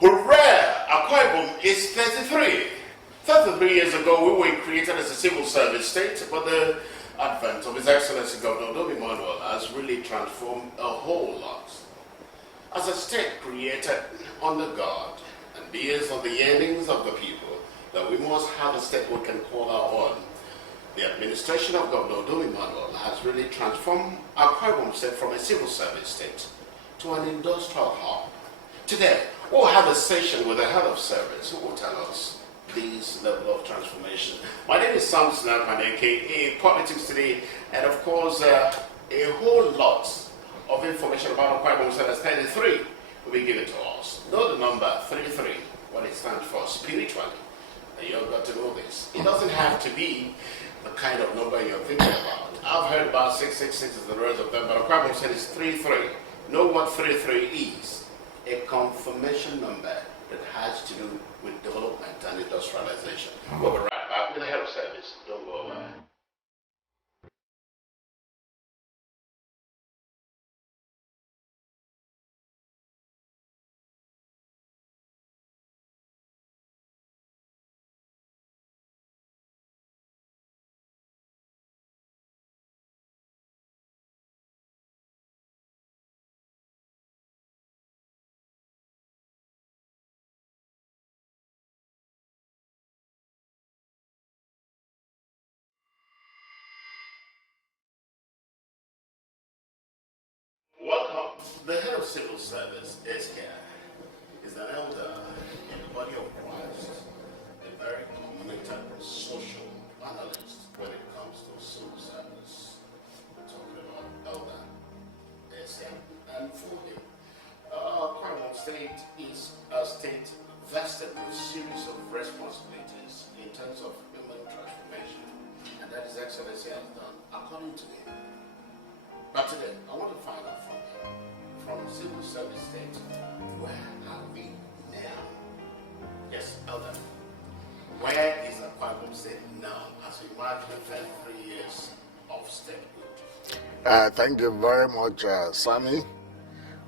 Hooray! Akwa Ibom is 33. 33 years ago, we were created as a civil service state, but the advent of His Excellency Governor Dom Emmanuel has really transformed a whole lot. As a state created under God and based on the yearnings of the people, that we must have a state we can call our own. The administration of Governor Dom Emmanuel has really transformed Akwa Ibom state from a civil service state to an industrial hub. Today, we'll have a session with the head of service who will tell us this level of transformation. My name is Sam Snapan, aka Politics Today, and of course, a whole lot of information about Akwa Ibom State 33 will be given to us. Know the number 33, what it stands for spiritually. And you've got to know this. It doesn't have to be the kind of number you're thinking about. I've heard about 666 and the rest of them, but Akwa Ibom State is 33. Know what 33 is? A confirmation number that has to do with development and industrialization. We'll be right back with the head of service. Don't go away. Welcome. The head of civil service is here. He's an elder in the body of Christ, a very committed social analyst when it comes to civil service. We're talking about elder Essien, and for him, Akwa Ibom State is a state vested with a series of responsibilities in terms of human transformation, and that His Excellency has done according to him. But today, I want to find out from civil service state, where are we now? Yes, Elder. Where is Akwa Ibom State now as we mark the 33 years of statehood? Thank you very much, Sammy.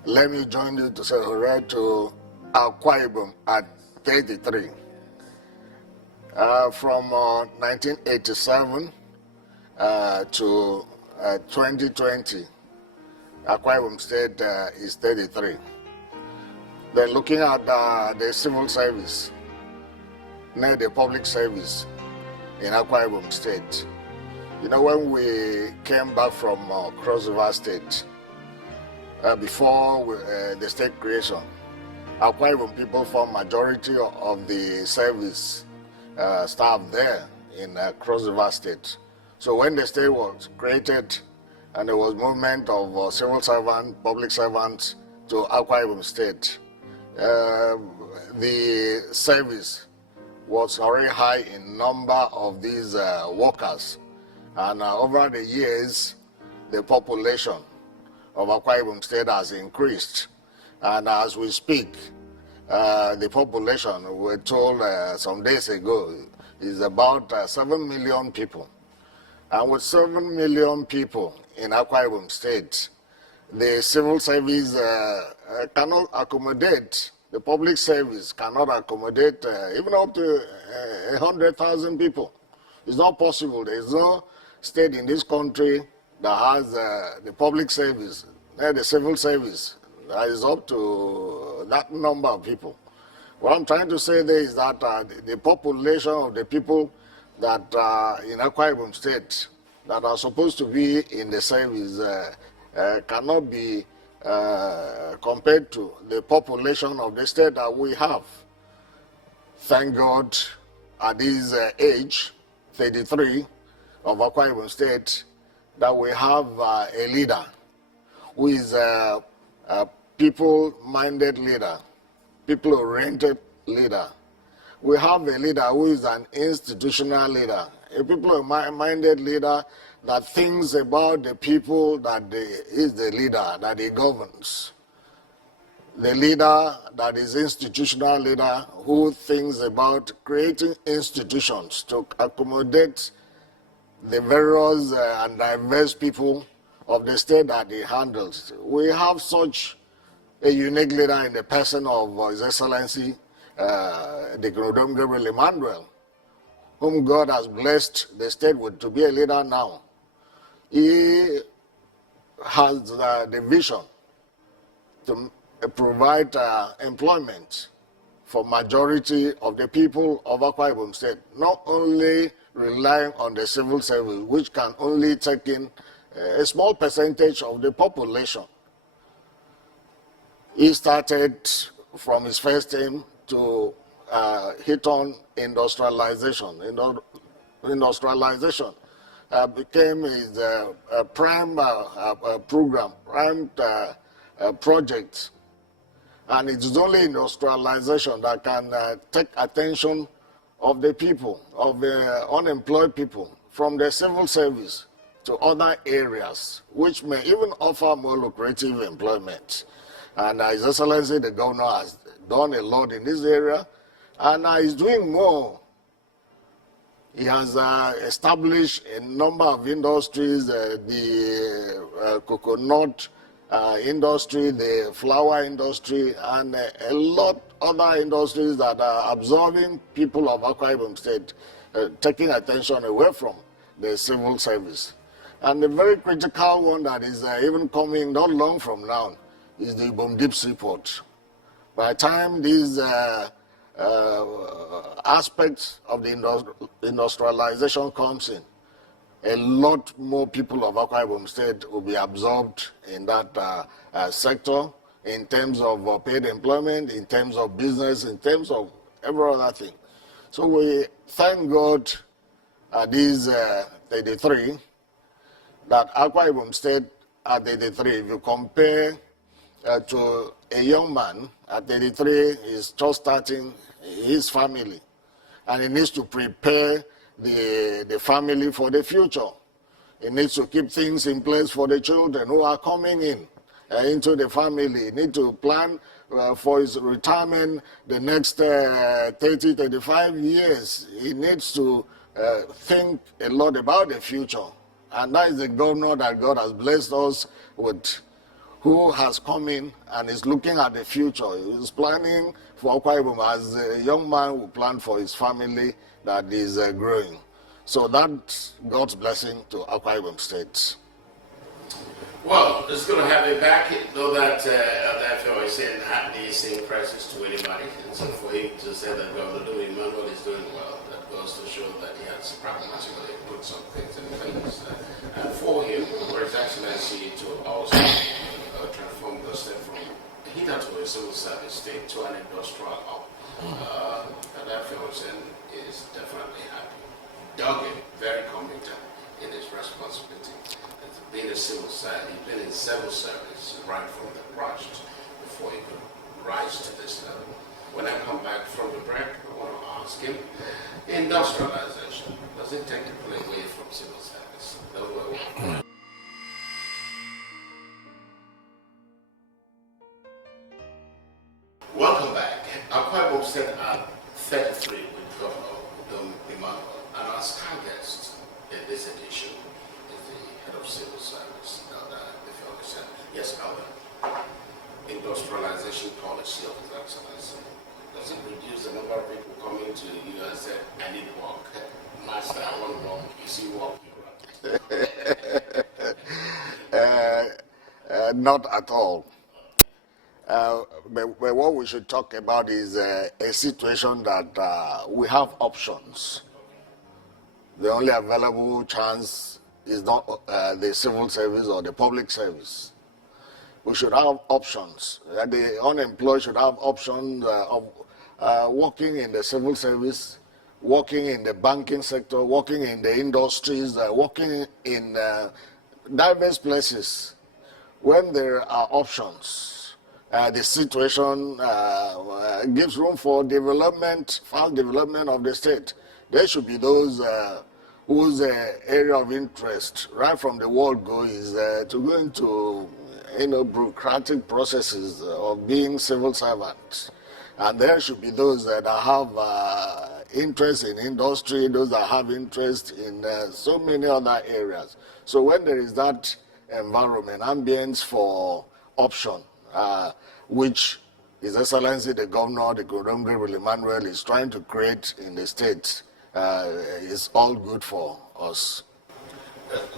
Let me join you to say hooray to Akwa Ibom at 33. From 1987 to 2020, Akwa Ibom State is 33. Then looking at the civil service, now the public service in Akwa Ibom State. You know, when we came back from Cross River State, before the state creation, Akwa Ibom people form majority of the service staff there in Cross River State. So when the state was created and there was movement of civil servants, public servants to Akwa Ibom State, the service was already high in number of these workers. And over the years, the population of Akwa Ibom State has increased. And as we speak, the population, we were told some days ago, is about 7 million people. And with 7 million people in Akwa Ibom State, the civil service cannot accommodate, the public service cannot accommodate even up to 100,000 people. It's not possible. There is no state in this country that has the public service, the civil service, that is up to that number of people. What I'm trying to say there is that the population of the people that in Akwa Ibom State that are supposed to be in the service cannot be compared to the population of the state that we have. Thank God, at this age, 33 of Akwa Ibom State, that we have a leader who is a people-minded leader, people-oriented leader. We have a leader who is an institutional leader, a people-minded leader that thinks about the people that is the leader, that he governs. The leader that is institutional leader who thinks about creating institutions to accommodate the various and diverse people of the state that he handles. We have such a unique leader in the person of His Excellency, the Grodom Gabriel Emmanuel, whom God has blessed the state with to be a leader now. He has the vision to provide employment for majority of the people of Akwa Ibom State, not only relying on the civil service, which can only take in a small percentage of the population. He started from his first term to hit on industrialization. Industrialization became his prime program, prime project. And it is only industrialization that can take attention of the people, of the unemployed people, from the civil service to other areas, which may even offer more lucrative employment. And His Excellency, the governor, has done a lot in this area, and is doing more. He has established a number of industries, the coconut industry, the flower industry, and a lot other industries that are absorbing people of Akwa Ibom State, taking attention away from the civil service. And the very critical one that is even coming not long from now is the Ibom Deep Seaport. By the time these aspects of the industrialization comes in, a lot more people of Akwa Ibom State will be absorbed in that sector in terms of paid employment, in terms of business, in terms of every other thing. So we thank God at these 33 that Akwa Ibom State at 33, if you compare to a young man at 33, is just starting his family, and he needs to prepare the family for the future. He needs to keep things in place for the children who are coming in into the family. He needs to plan for his retirement the next 30, 35 years. He needs to think a lot about the future. And that is the governor that God has blessed us with, who has come in and is looking at the future. He is planning for Akwa Ibom as a young man who planned for his family that is growing. So that's God's blessing to Akwa Ibom State. Well, it's going to have it back. Know that Effiong Essien had the same crisis to anybody. And so for him to say that Governor Emmanuel is doing well, that goes to show that he has pragmatically put some things in place. And for him, for His Excellency to also transform the state from hitherto a civil service state to an industrial hub. And Effiong Essien is definitely happy. Dogged, very committed in his responsibility. Being a civil service, he's been in civil service right from the rush before he could rise to this level. When I come back from the break, I want to ask him, industrialization, does it take people away from civil service? Welcome back. Akwa Ibom State at 33 with Governor Emmanuel, and our star guest in this edition is the head of civil service, Effiong Essien. Yes, Albert. Industrialization policy of His Excellency. Does it reduce the number of people coming to you and say, I need work? Master, I want work. You see work, you're right. Not at all. But what we should talk about is a situation that we have options. The only available chance is not the civil service or the public service. We should have options. The unemployed should have options of working in the civil service, working in the banking sector, working in the industries, working in diverse places. When there are options, the situation gives room for development, fast development of the state. There should be those whose area of interest, right from the word go, is to go into bureaucratic processes of being civil servants. And there should be those that have interest in industry, those that have interest in so many other areas. So when there is that environment, ambience for option, which His Excellency the Governor, the Honorable Emmanuel, is trying to create in the state, is all good for us.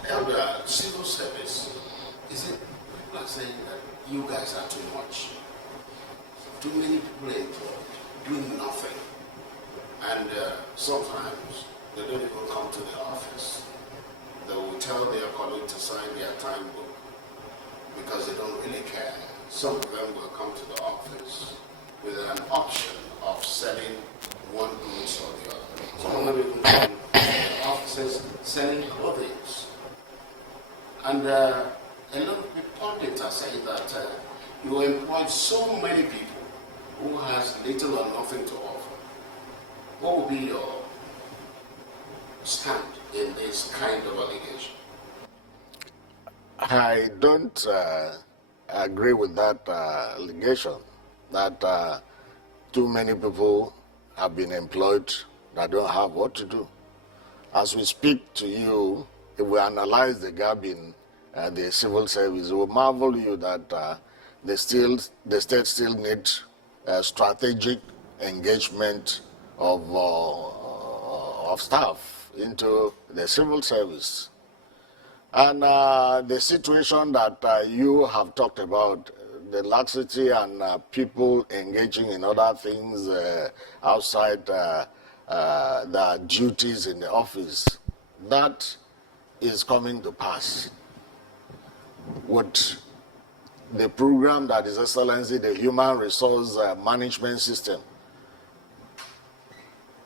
Elder, civil service, is it people are saying that you guys are too much? Too many people involved, doing nothing. And sometimes they don't even come to the office. They will tell their colleague to sign their time book because they don't really care. Some of them will come to the office with an option of selling one goods or the other. Some of them even come to the offices selling clothing. And a lot of pundits are saying that you employ so many people who has little or nothing to offer. What would be your stand in this kind of allegation? I don't agree with that allegation that too many people have been employed that don't have what to do. As we speak to you, if we analyze the gap in the civil service, we will marvel you that the state still needs strategic engagement of staff into the civil service. And the situation that you have talked about, the laxity and people engaging in other things outside the duties in the office, that is coming to pass with the program that His Excellency, the Human Resource Management System,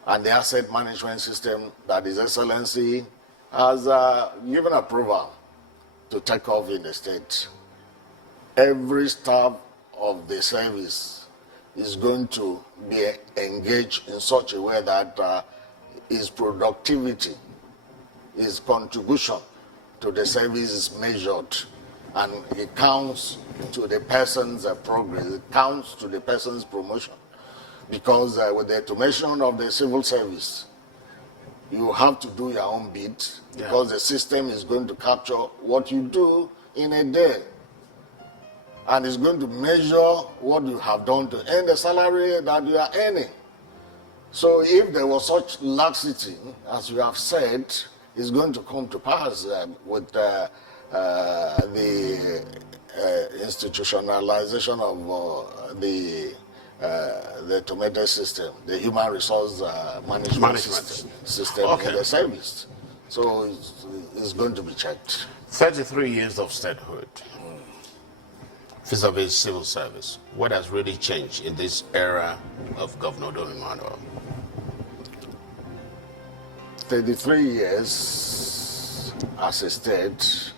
and the Asset Management System that His Excellency has given approval to take off in the state. Every staff of the service is going to be engaged in such a way that his productivity, his contribution to the service is measured, and it counts to the person's progress, it counts to the person's promotion. Because with the automation of the civil service, you have to do your own bit, because the system is going to capture what you do in a day. And it's going to measure what you have done to earn the salary that you are earning. So if there was such laxity, as you have said, it's going to come to pass with the institutionalization of the automated system, the human resource management system in the service. So it's going to be checked. 33 years of statehood, vis-a-vis civil service. What has really changed in this era of Governor Emmanuel? 33 years as a state,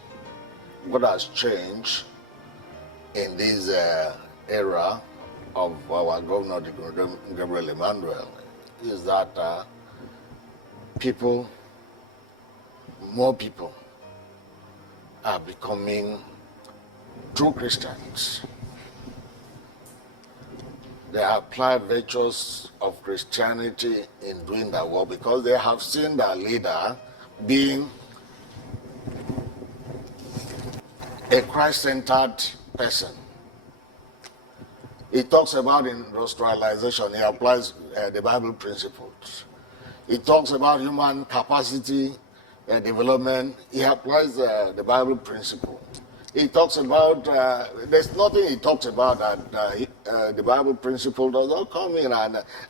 what has changed in this era of our Governor Gabriel Emmanuel is that more people are becoming true Christians. They apply virtues of Christianity in doing their work because they have seen their leader being a Christ-centered person. He talks about industrialization. He applies the Bible principles. He talks about human capacity development. He applies the Bible principle. He talks about, there's nothing he talks about that the Bible principle does not come in.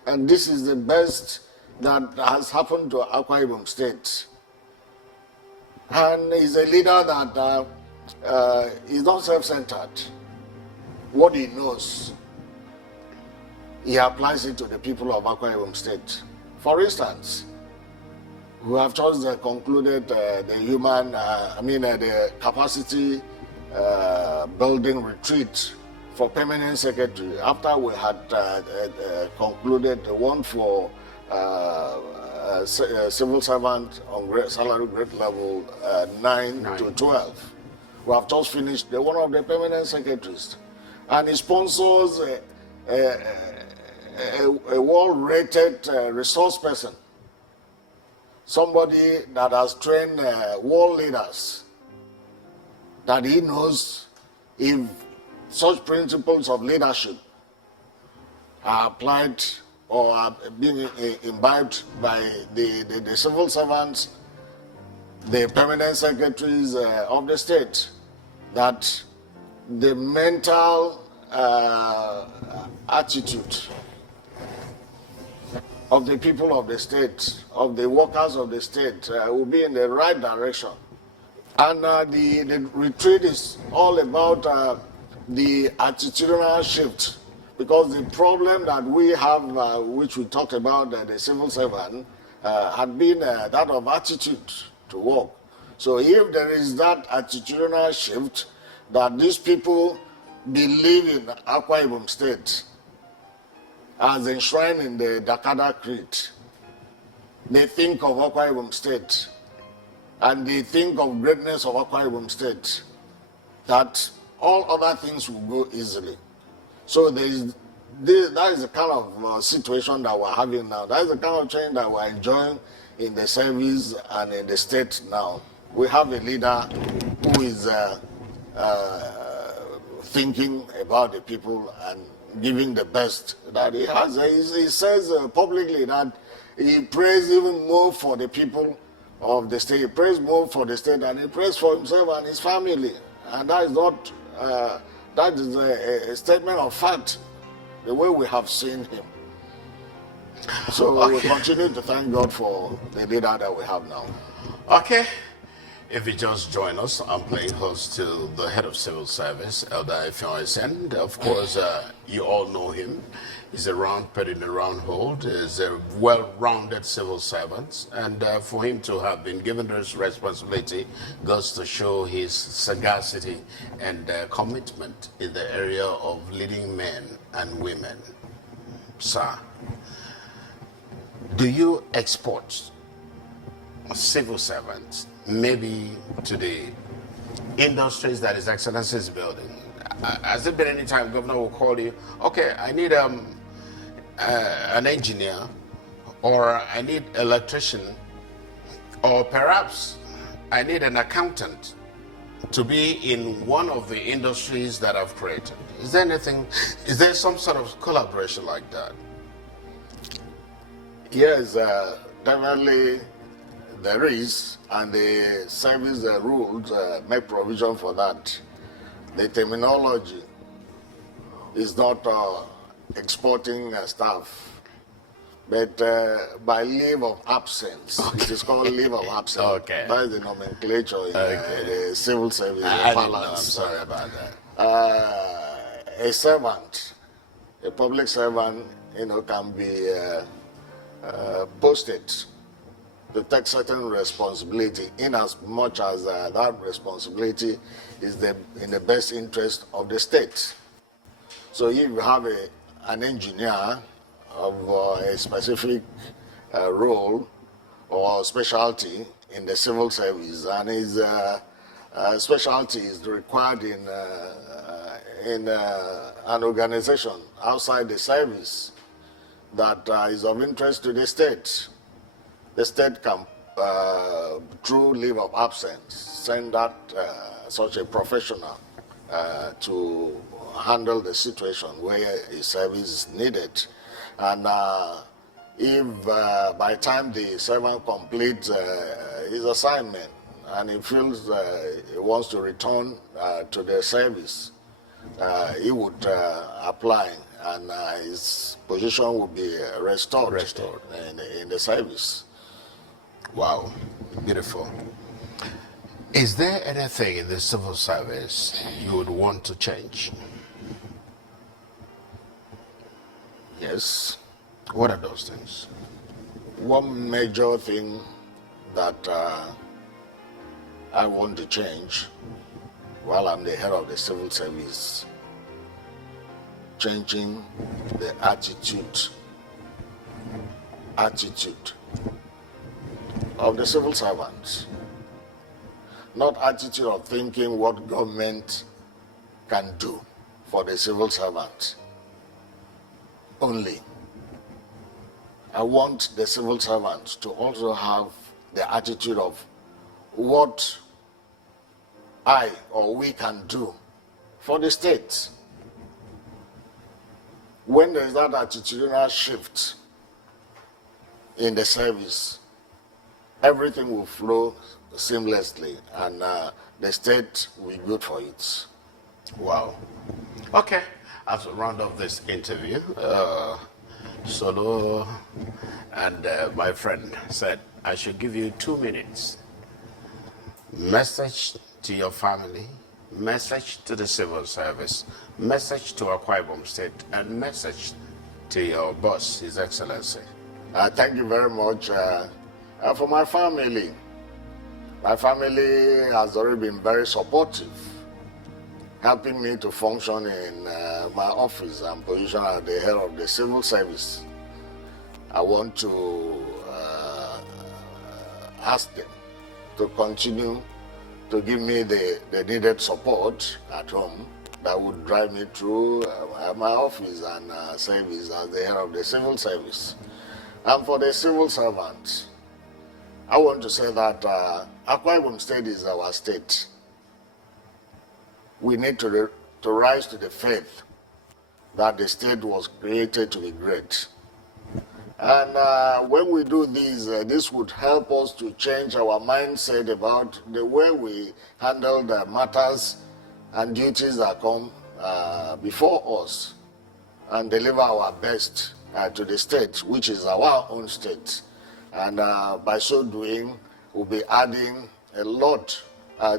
And this is the best that has happened to Akwa Ibom State. And he's a leader that is not self-centered. What he knows, he applies it to the people of Akwa Ibom State. For instance, we have just concluded the the capacity building retreat for permanent secretary after we had concluded the one for civil servant on salary grade level 9 to 12. We have just finished the one of the permanent secretaries, and he sponsors a well-rated resource person, somebody that has trained world leaders, that he knows if such principles of leadership are applied or are being imbibed by the civil servants, the permanent secretaries of the state, that the mental attitude of the people of the state, of the workers of the state, will be in the right direction. And the retreat is all about the attitudinal shift, because the problem that we have, which we talked about, the civil servant, had been that of attitude to work. So if there is that attitudinal shift, that these people believe in Akwa Ibom State as enshrined in the Dakada Creed, they think of Akwa Ibom State and they think of greatness of Akwa Ibom State, that all other things will go easily. So that is the kind of situation that we're having now. That is the kind of change that we're enjoying in the service and in the state now. We have a leader who is thinking about the people and giving the best that he has. He says publicly that he prays even more for the people of the state. He prays more for the state than he prays for himself and his family. And that is not, that is a statement of fact, the way we have seen him. So we continue to thank God for the leader that we have now. Okay. If you just join us, I'm playing host to the head of civil service, Elder Effiong Essien. Of course, you all know him. He's a round peg in a round hole. He's a well-rounded civil servant. And for him to have been given this responsibility goes to show his sagacity and commitment in the area of leading men and women. Sir, do you export civil servants maybe to the industries that His Excellency is building? Has there been any time Governor will call you, okay, I need an engineer, or I need an electrician, or perhaps I need an accountant to be in one of the industries that I've created? Is there anything, is there some sort of collaboration like that? Yes, definitely there is, and the service rules make provision for that. The terminology is not exporting staff, but by leave of absence. Okay. It is called leave of absence. Okay. That is the nomenclature in the civil service. I'm sorry about that. A servant, a public servant, can be posted to take certain responsibility, in as much as that responsibility is in the best interest of the state. So if you have an engineer of a specific role or specialty in the civil service, and his specialty is required in an organization outside the service that is of interest to the state can, through leave of absence, send that such a professional to handle the situation where a service is needed. And if by the time the servant completes his assignment and he feels he wants to return to the service, he would apply, and his position would be restored. In the service. Wow, beautiful. Is there anything in the civil service you would want to change? Yes. What are those things? One major thing that I want to change while I'm the head of the civil service, changing the attitude of the civil servants. Not attitude of thinking what government can do for the civil servants only. I want the civil servants to also have the attitude of what I or we can do for the state. when there's that attitudinal shift in the service, everything will flow seamlessly, and the state will be good for it. Wow. Okay, as we round off this interview, Solo and my friend said I should give you 2 minutes. Message to your family, message to the civil service, message to Akwa Ibom State, and message to your boss, His Excellency. Thank you very much. For my family has already been very supportive, helping me to function in my office and position at the head of the civil service. I want to ask them to continue to give me the needed support at home that would drive me through my office and service as the head of the civil service. And for the civil servants, I want to say that Akwa Ibom State is our state. We need to rise to the faith that the state was created to be great. And when we do this would help us to change our mindset about the way we handle the matters and duties that come before us, and deliver our best to the state, which is our own state. And by so doing, we'll be adding a lot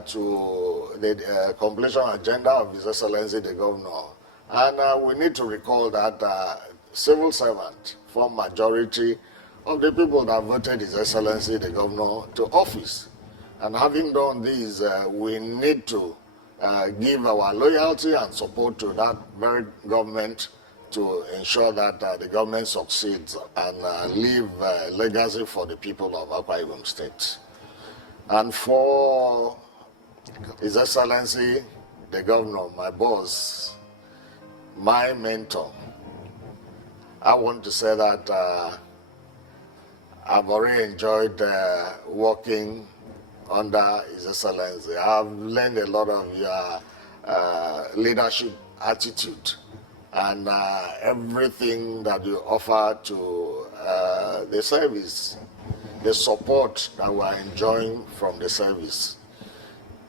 to the completion agenda of His Excellency the Governor. And we need to recall that civil servants form majority of the people that voted His Excellency the Governor to office. And having done this, we need to give our loyalty and support to that very government to ensure that the government succeeds and leave a legacy for the people of Akwa Ibom State. And for His Excellency the Governor, my boss, my mentor, I want to say that I've already enjoyed working under His Excellency. I've learned a lot of your leadership attitude and everything that you offer to the service, the support that we're enjoying from the service.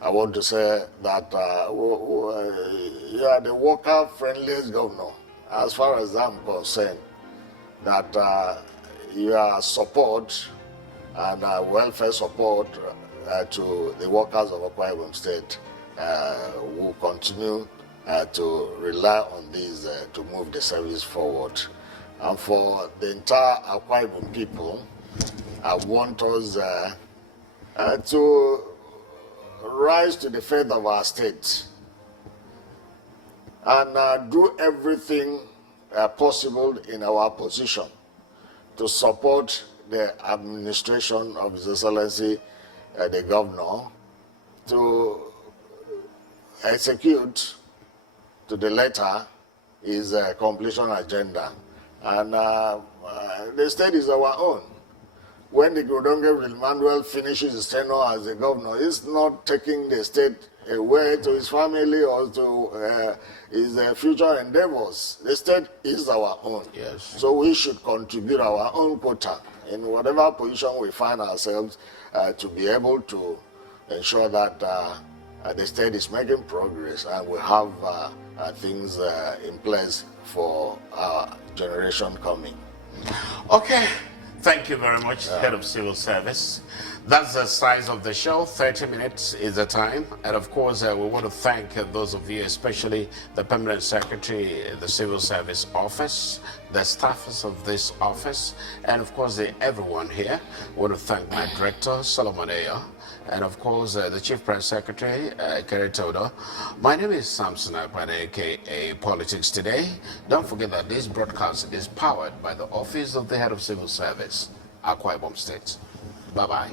I want to say that you are the worker-friendliest governor, as far as I'm concerned, that your support and welfare support to the workers of Akwa Ibom State will continue to rely on these to move the service forward. And for the entire Akwa Ibom people, I want us to rise to the faith of our state and do everything possible in our position to support the administration of His Excellency the Governor to execute to the letter his completion agenda. And the state is our own. When the Grodonge Emmanuel finishes his tenure as the governor, he's not taking the state away to his family or to his future endeavors. The state is our own. Yes. So we should contribute our own quota in whatever position we find ourselves to be able to ensure that the state is making progress and we have things in place for our generation coming. Okay. Thank you very much, Head of Civil Service. That's the size of the show. 30 minutes is the time. And of course, we want to thank those of you, especially the Permanent Secretary, the Civil Service Office, the staffers of this office, and of course, everyone here. I want to thank my director, Solomon Ayo, and of course, the Chief Press Secretary, Kerry Todo. My name is Samson Akpan, aka Politics Today. Don't forget that this broadcast is powered by the Office of the Head of Civil Service, Akwa Ibom State. Bye-bye.